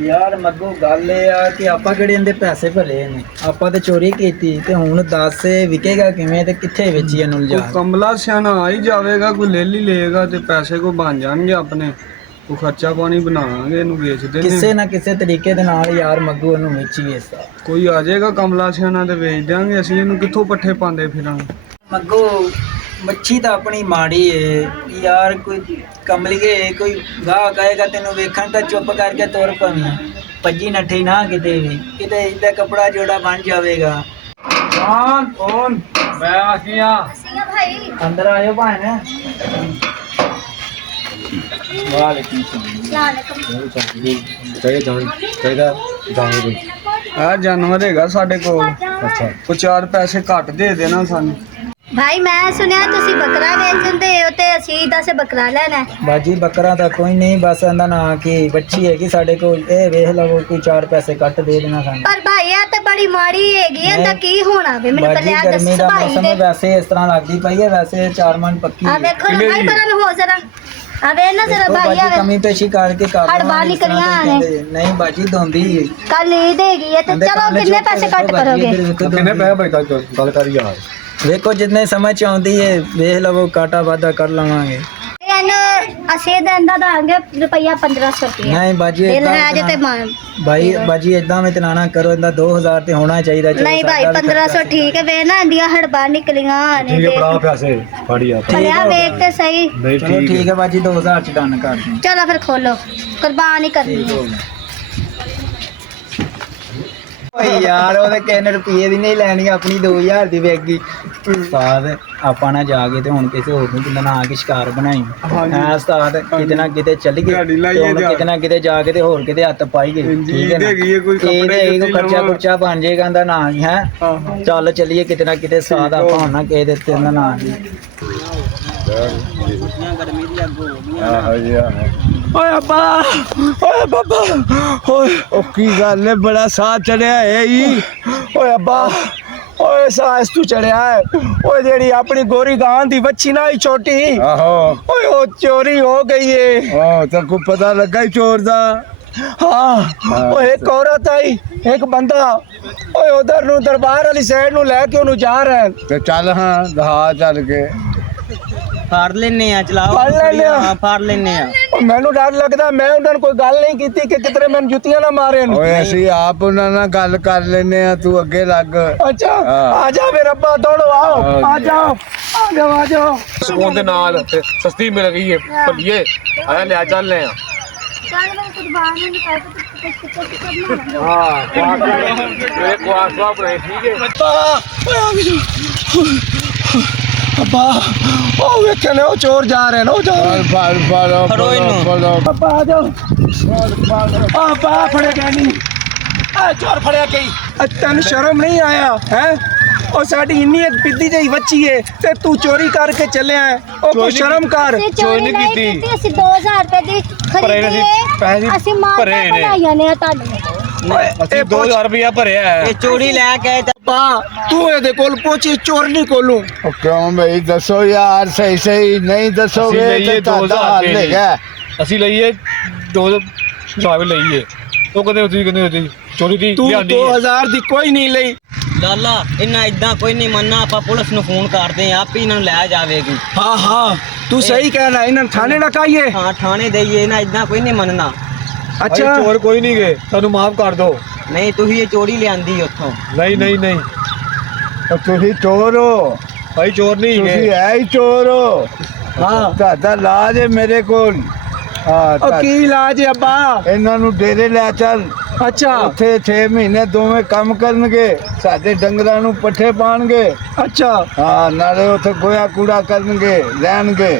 ਯਾਰ ਮੱਗੂ ਗੱਲ ਇਹ ਆ ਕਿ ਆਪਾਂ ਕਿਹੜੇ ਇਹਦੇ ਪੈਸੇ ਭਰੇ ਨੇ, ਆਪਾਂ ਤੇ ਚੋਰੀ ਕੀਤੀ ਤੇ ਹੁਣ ਦੱਸ ਵਿਕੇਗਾ ਕਿਵੇਂ ਤੇ ਕਿੱਥੇ ਵੇਚੀ ਇਹਨੂੰ ਲਿਜਾ। ਕਮਲਾ ਸਿਆਣਾ ਆ ਹੀ ਜਾਵੇਗਾ, ਕੋਈ ਲੈ ਲਏਗਾ ਤੇ ਪੈਸੇ ਕੋ ਬਣ ਜਾਣਗੇ ਆਪਣੇ, ਕੋ ਖਰਚਾ ਪਾਣੀ ਬਣਾਵਾਂਗੇ, ਇਹਨੂੰ ਵੇਚਦੇ ਨੇ ਕਿਸੇ ਨਾ ਕਿਸੇ ਤਰੀਕੇ ਦੇ ਨਾਲ ਯਾਰ ਮੱਗੂ ਇਹਨੂੰ ਵੇਚੀ ਵੇਚਦਾ। ਕੋਈ ਆ ਜਾਏਗਾ ਕਮਲਾ ਸਿਆਣਾ ਤੇ ਵੇਚ ਦਿਆਂਗੇ, ਅਸੀਂ ਇਹਨੂੰ ਕਿੱਥੋਂ ਪੱਠੇ ਪਾਉਂਦੇ ਫਿਰਾਂਗੇ। ਮੱਗੂ ਮੱਛੀ ਤਾਂ ਆਪਣੀ ਮਾੜੀ ਏ ਯਾਰ, ਕੋਈ ਕਮਲੀਏ ਕੋਈ ਗਾਹ ਕਹੇਗਾ ਤੈਨੂੰ ਵੇਖਣ ਤਾਂ ਚੁੱਪ ਕਰਕੇ ਤੁਰ ਪਵੀਂ, ਭੱਜੀ ਨੱਠੀ ਨਾ ਕਿਤੇ ਵੀ, ਕਿਤੇ ਇਹਦਾ ਕੱਪੜਾ ਜੋੜਾ ਬਣ ਜਾਵੇਗਾ। ਕੌਣ ਮੈਂ ਆ ਗਿਆ ਭਾਈ ਅੰਦਰ ਆਇਓ ਭਾਣ। ਵਾਲੇਕੁਮ ਸਲਾਮ। ਆ ਜਾਨਵਰ ਹੈਗਾ ਸਾਡੇ ਕੋਲ, ਅੱਛਾ ਕੋ 4 ਪੈਸੇ ਘੱਟ ਦੇ ਦੇਣਾ ਸਾਨੂੰ। ਭਾਈ ਮੈਂ ਸੁਣਿਆ ਤੁਸੀਂ ਬੱਕਰਾ ਵੇਚਦੇ ਹੋ ਤੇ ਅਸੀਂ 10 ਬੱਕਰਾ ਲੈਣਾ। ਬਾਜੀ ਬੱਕਰਾ ਤਾਂ ਕੋਈ ਨਹੀਂ, ਬਸ ਇਹਦਾ ਨਾਂ ਕੀ ਬੱਚੀ ਹੈਗੀ ਸਾਡੇ ਕੋਲ, ਇਹ ਵੇਖ ਲਵੋ ਕੋਈ 4 ਪੈਸੇ ਕੱਟ ਦੇ ਦੇਣਾ ਸਾਨੂੰ। ਪਰ ਭਾਈ ਇਹ ਤੇ ਬੜੀ ਮਾੜੀ ਹੈਗੀ, ਇਹਦਾ ਕੀ ਹੋਣਾ ਵੇ ਮੈਨੂੰ ਬਾਜੀ ਪਹਿਲੇ ਗਰਮੀ ਦਾ ਭਾਈ ਮੌਸਮ ਹੈ, ਵੈਸੇ ਇਸ ਤਰ੍ਹਾਂ ਲੱਗਦੀ ਪਈ ਹੈ, ਵੈਸੇ 4 ਮਣ ਪੱਕੀ ਆ ਹੈ। ਵੇਖੋ ਨਾ ਭਾਈ ਪਰਨ ਹੋ ਜ਼ਰਾ, ਆ ਵੇ ਨਾ ਜ਼ਰਾ ਭਾਈ ਆ ਕਮੀ ਪੇਸ਼ੀ ਕਰਕੇ ਕਰ ਹੜ ਬਾਹਰ ਲਵਾਂਗੇ, ਇਸ ਤਰ੍ਹਾਂ ਨਿਕਲੀਆਂ ਤੇ ਨੇ। ਕਹਿੰਦੇ। ਨਹੀਂ ਬਾਜੀ ਦੋਂਦੀ ਕੱਲ ਈਦ ਹੈਗੀ ਹੈ ਤੇ ਚਲੋ ਕਿੰਨੇ ਪੈਸੇ ਕੱਟ ਕਰੋਗੇ? ਕਿੰਨੇ ਪੈਸੇ ਭਾਈ ਗੱਲ ਕਰ ਯਾਰ। ਵੇਖੋ ਜਿੰਨੇ ਸਮਝ ਚ ਆਉਂਦੀ ਹੈ ਵੇਖ ਲਵੋ, ਕਾਟਾ ਵਾਧਾ ਕਰ ਲਵਾਂਗੇ। ਇਹਨੂੰ ਅਸੀਂ ਦਿੰਦਾ ਦਾਂਗੇ ਰੁਪਈਆ 1500 ਰੁਪਇਆ। ਨਹੀਂ ਬਾਜੀ ਇਹ ਏਦਾਂ ਲੈ ਜੇ ਤੇ ਮਾਂ ਭਾਈ ਬਾਜੀ ਇਦਾਂ ਮੈਂ ਤਨਾਣਾ ਕਰੋ, ਇਹਦਾ 2000 ਤੇ ਹੋਣਾ ਚਾਹੀਦਾ। ਚਲੋ ਨਹੀਂ ਭਾਈ ਸਾਡਾ ਵੀ 1500 ਠੀਕ ਹੈ ਵੇ ਨਾ, ਇੰਡੀਆ ਹੜ ਬਾਹਰ ਨਿਕਲੀਆਂ ਨੇ ਤੇ ਪੈਸੇ ਫੜੀ ਆ ਭਲਿਆ ਵੇਖ ਤੇ ਸਹੀ। ਚਲੋ ਠੀਕ ਹੈ ਬਾਜੀ 2000 ਚ ਡਨ ਕਰ ਦਿਓ। ਚਲੋ ਫਿਰ ਖੋਲੋ, ਕੁਰਬਾਨ ਹੀ ਕਰਨੀ ਹੈ। ਓਏ ਯਾਰ ਉਹਦੇ ਕਿੰਨੇ ਰੁਪਏ ਦੀ ਨਹੀਂ ਲੈਣੀ, ਆਪਣੀ 2000 ਦੀ ਵੇਗੀ। ਉਸਤਾਦ ਆਪਾਂ ਨਾ ਜਾ ਕੇ ਤੇ ਹੁਣ ਕਿਸੇ ਹੋਰ ਨੂੰ ਕਿੰਨਾ ਨਾ ਕੇ ਸ਼ਿਕਾਰ ਬਣਾਈ ਹੈ ਉਸਤਾਦ, ਕਿਤੇ ਨਾ ਕਿਤੇ ਚੱਲ ਗਏ ਤੇ ਹੁਣ ਕਿਤੇ ਨਾ ਕਿਤੇ ਜਾ ਕੇ ਤੇ ਹੋਰ ਕਿਤੇ ਹੱਥ ਪਾਈ ਗਏ। ਠੀਕ ਹੈ ਨਾ, ਇਹ ਖਰਚਾ ਖੁਰਚਾ ਬਣ ਜਾਏਗਾ ਇਹਦਾ ਨਾਂ ਹੀ ਹੈ। ਚੱਲ ਚੱਲੀਏ ਕਿਤੇ ਨਾ ਕਿਤੇ, ਸਾਦ ਆਪਾਂ ਹੁਣ ਨਾ ਕਿਸੇ ਦੇ ਉੱਤੇ ਇਹਦਾ ਨਾਂ ਹੀ। ਗਰਮੀ ਦੀ ਅੱਗ ਹੋ ਗਈਆਂ। ਓਏ ਅੱਬਾ, ਓਏ ਬਾਬਾ, ਓਏ ਉਹ ਕੀ ਗੱਲ ਹੈ, ਬੜਾ ਸਾਹ ਚੜਿਆ ਹੈ ਜੀ। ਓਏ ਅੱਬਾ, ਓਏ ਸਾਹ ਤੂੰ ਚੜਿਆ ਹੈ। ਓਏ ਜਿਹੜੀ ਆਪਣੀ ਗੋਰੀ ਗਾਂ ਦੀ ਬੱਚੀ ਨਾ ਹੀ ਛੋਟੀ, ਆਹੋ ਓਏ ਉਹ ਚੋਰੀ ਹੋ ਗਈ ਏ। ਓ ਤਾਂ ਕੋ ਪਤਾ ਲੱਗਾ ਹੀ ਚੋਰ ਦਾ। ਹਾਂ ਓਏ ਇੱਕ ਔਰਤ ਆਈ, ਇੱਕ ਬੰਦਾ ਓਏ ਉਧਰ ਨੂੰ ਦਰਬਾਰ ਵਾਲੀ ਸਾਈਡ ਨੂੰ ਲੈ ਕੇ ਉਹਨੂੰ ਜਾ ਰਿਹਾ ਤੇ ਚੱਲ ਹਾਂ ਦਹਾ ਚੱਲ ਕੇ ਫੜ ਲੈਨੇ ਆ, ਚਲਾਓ ਫੜ ਲੈਨੇ ਆ। ਹਾਂ ਫੜ ਲੈਨੇ ਆ। ਮੈਨੂੰ ਡਰ ਲੱਗਦਾ, ਮੈਂ ਉਹਨਾਂ ਨੂੰ ਕੋਈ ਗੱਲ ਨਹੀਂ ਕੀਤੀ ਕਿ ਕਿਤੇ ਮੈਨੂੰ ਜੁੱਤੀਆਂ ਨਾ ਮਾਰਨ। ਓਏ ਅਸੀਂ ਆਪ ਉਹਨਾਂ ਨਾਲ ਗੱਲ ਕਰ ਲੈਨੇ ਆ, ਤੂੰ ਅੱਗੇ ਲੱਗ। ਅੱਛਾ ਆ ਜਾ ਮੇਰੇ ਰੱਬਾ, ਦੌੜੋ ਆਓ, ਆ ਜਾਓ ਆ ਜਾਓ ਆ ਜਾਓ। ਸਕੂਨ ਦੇ ਨਾਲ ਤੇ ਸਸਤੀ ਮਿਲ ਗਈ ਹੈ ਭੱਲੀਏ, ਆਇਆ ਲਿਆ ਚੱਲਨੇ ਆ। ਹਾਂ ਇਹ ਕੁਆਸਵਾ ਬਣਾਈ ਠੀਕ ਹੈ। ਅੱਬਾ ਉਹ ਵੇਖੇ ਨੇ, ਉਹ ਚੋਰ ਜਾ ਰਹੇ ਨੇ, ਉਹ ਜਾ ਰਹੇ। ਫੜੋ ਇਹਨੂੰ। ਅੱਬਾ ਆ ਜਾਓ। ਅੱਬਾ ਫੜਿਆ ਗਿਆ ਨਹੀਂ, ਆ ਚੋਰ ਫੜਿਆ ਗਈ। ਤੈਨੂੰ ਸ਼ਰਮ ਨਹੀਂ ਆਇਆ ਹੈ? ਉਹ ਸਾਡੀ ਇੰਨੀ ਇੱਕ ਪਿੱਦੀ ਜਿਹੀ ਬੱਚੀ ਏ ਤੇ ਤੂੰ ਚੋਰੀ ਕਰਕੇ ਚੱਲਿਆ ਹੈ। ਉਹ ਕੋ ਸ਼ਰਮ ਕਰ। ਚੋਰੀ ਨਹੀਂ ਕੀਤੀ, ਅਸੀਂ 2000 ਰੁਪਏ ਦੀ ਖਰੀਦੀ ਹੈ, ਅਸੀਂ ਮਾਰਕਾ ਬਣਾਈਆਂ ਨੇ ਤੁਹਾਨੂੰ। ਅਸੀਂ 2000 ਰੁਪਇਆ ਭਰਿਆ ਹੈ। ਇਹ ਚੋਰੀ ਲੈ ਕੇ ਪਾ ਤੂੰ ਇਹਦੇ ਕੋਲ ਪਹੁੰਚੀ ਚੋਰਨੀ ਕੋਲੋਂ। ਕਿਉਂ ਬਈ ਦੱਸੋ ਯਾਰ, ਸਹੀ ਸਹੀ ਨਹੀਂ ਦੱਸੋਗੇ ਤੇ ਤੁਹਾਡਾ ਹੱਲ ਹੈਗਾ। ਅਸੀਂ ਲਈਏ 2000 ਲਈਏ, ਉਹ ਕਹਿੰਦੇ ਤੁਸੀਂ ਕਹਿੰਦੇ ਚੋਰੀ ਦੀ ਤੂੰ ਲਿਆਂਦੀ 2000 ਦੀ ਕੋਈ ਨਹੀਂ ਲਈ। ਲਾਲਾ ਇਹਨਾਂ ਇਦਾਂ ਕੋਈ ਨਹੀਂ ਮੰਨਣਾ, ਆਪਾਂ ਪੁਲਿਸ ਨੂੰ ਫੋਨ ਕਰਦੇ ਆਂ, ਆਪ ਹੀ ਇਹਨਾਂ ਨੂੰ ਲੈ ਜਾਵੇਗੀ। ਹਾਂ ਹਾਂ ਤੂੰ ਸਹੀ ਕਹਿਣਾ, ਇਹਨਾਂ ਥਾਣੇ ਡਕਾਈਏ। ਹਾਂ ਥਾਣੇ ਦੇਈਏ, ਇਹਨਾਂ ਇਦਾਂ ਕੋਈ ਨਹੀਂ ਮੰਨਣਾ। ਅੱਛਾ ਚੋਰ ਕੋਈ ਨਹੀਂ ਗਏ, ਸਾਨੂੰ ਮਾਫ ਕਰ ਦਿਓ। ਨਹੀਂ ਤੁਸੀਂ ਇਹ ਚੋਰੀ ਲਿਆਂਦੀ ਉੱਥੋਂ। ਨਹੀਂ ਨਹੀਂ ਨਹੀਂ ਤੁਸੀਂ ਚੋਰ ਹੋ ਭਾਈ, ਚੋਰ ਨਹੀਂ ਤੁਸੀਂ ਗਏ। ਹੈ ਹੀ ਚੋਰ ਹੋ। ਹਾਂ ਤੁਹਾਡਾ ਇਲਾਜ ਹੈ ਮੇਰੇ ਕੋਲ। ਹਾਂ ਕੀ ਇਲਾਜ ਹੈ ਅੱਬਾ? ਇਹਨਾਂ ਨੂੰ ਡੇਰੇ ਲੈ ਚੱਲ। ਅੱਛਾ ਉੱਥੇ 6 ਮਹੀਨੇ ਦੋਵੇਂ ਕੰਮ ਕਰਨਗੇ, ਸਾਡੇ ਡੰਗਰਾਂ ਨੂੰ ਪੱਠੇ ਪਾਣਗੇ। ਅੱਛਾ ਹਾਂ ਨਾਲੇ ਉੱਥੇ ਗੋਇਆ ਕੂੜਾ ਕਰਨਗੇ, ਰਹਿਣਗੇ।